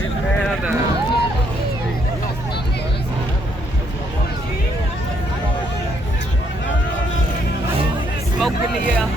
Hell no. Smoke in the air.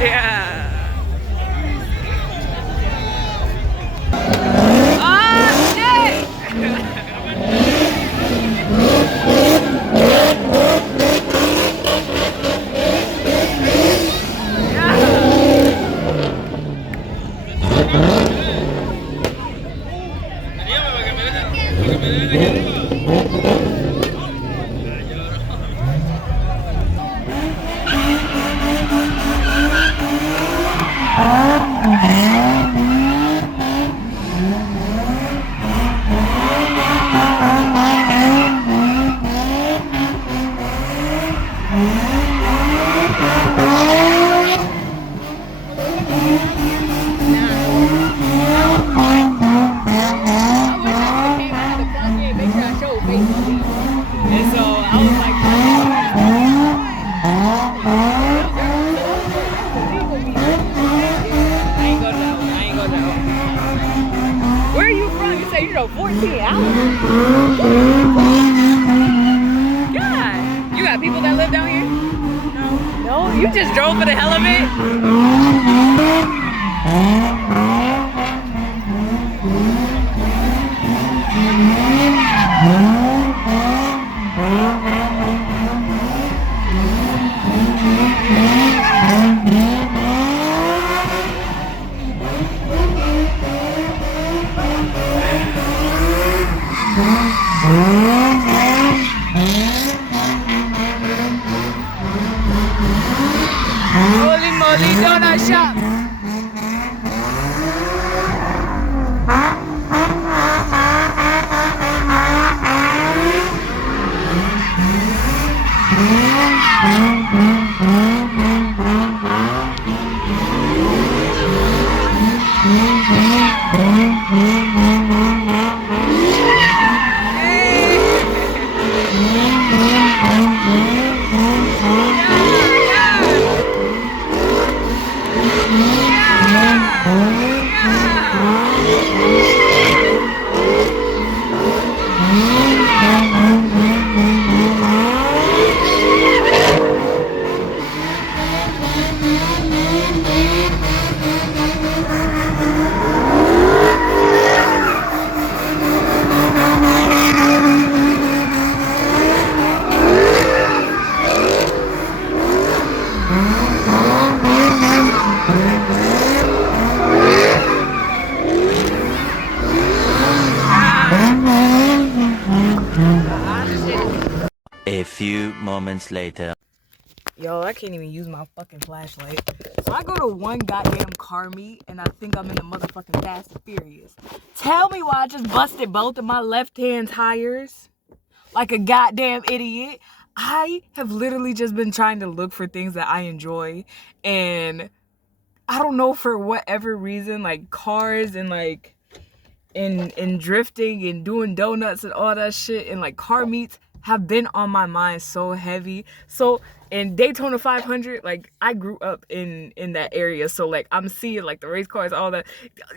Yeah. Oh shit! And so I was like, I ain't go to that one. I ain't go to that one. Where are you from? You say you know 14 hours? God, you got people that live down here? No, you just drove for the hell of it? Holy moly donut shop. A few moments later. Yo, I can't even use my fucking flashlight. So I go to one goddamn car meet and I think I'm in the motherfucking Fast and Furious. Tell me why I just busted both of my left-hand tires like a goddamn idiot. I have literally just been trying to look for things that I enjoy, and I don't know, for whatever reason, like cars and like and drifting and doing donuts and all that shit and like car meets have been on my mind so heavy. So in Daytona 500, like I grew up in that area, so like I'm seeing like the race cars, all the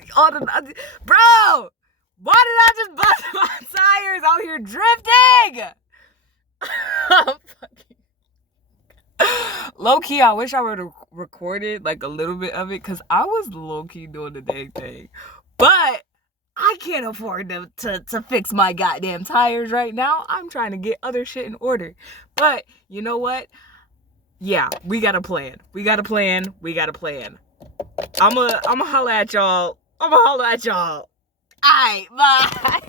bro. Why did I just bust my tires out here drifting? I'm fucking Low key, I wish I would have recorded like a little bit of it because I was low key doing the dang thing. But I can't afford to fix my goddamn tires right now. I'm trying to get other shit in order. But you know what? Yeah, we got a plan. We got a plan. We got a plan. I'ma holla at y'all. I'ma holla at y'all. Alright, bye.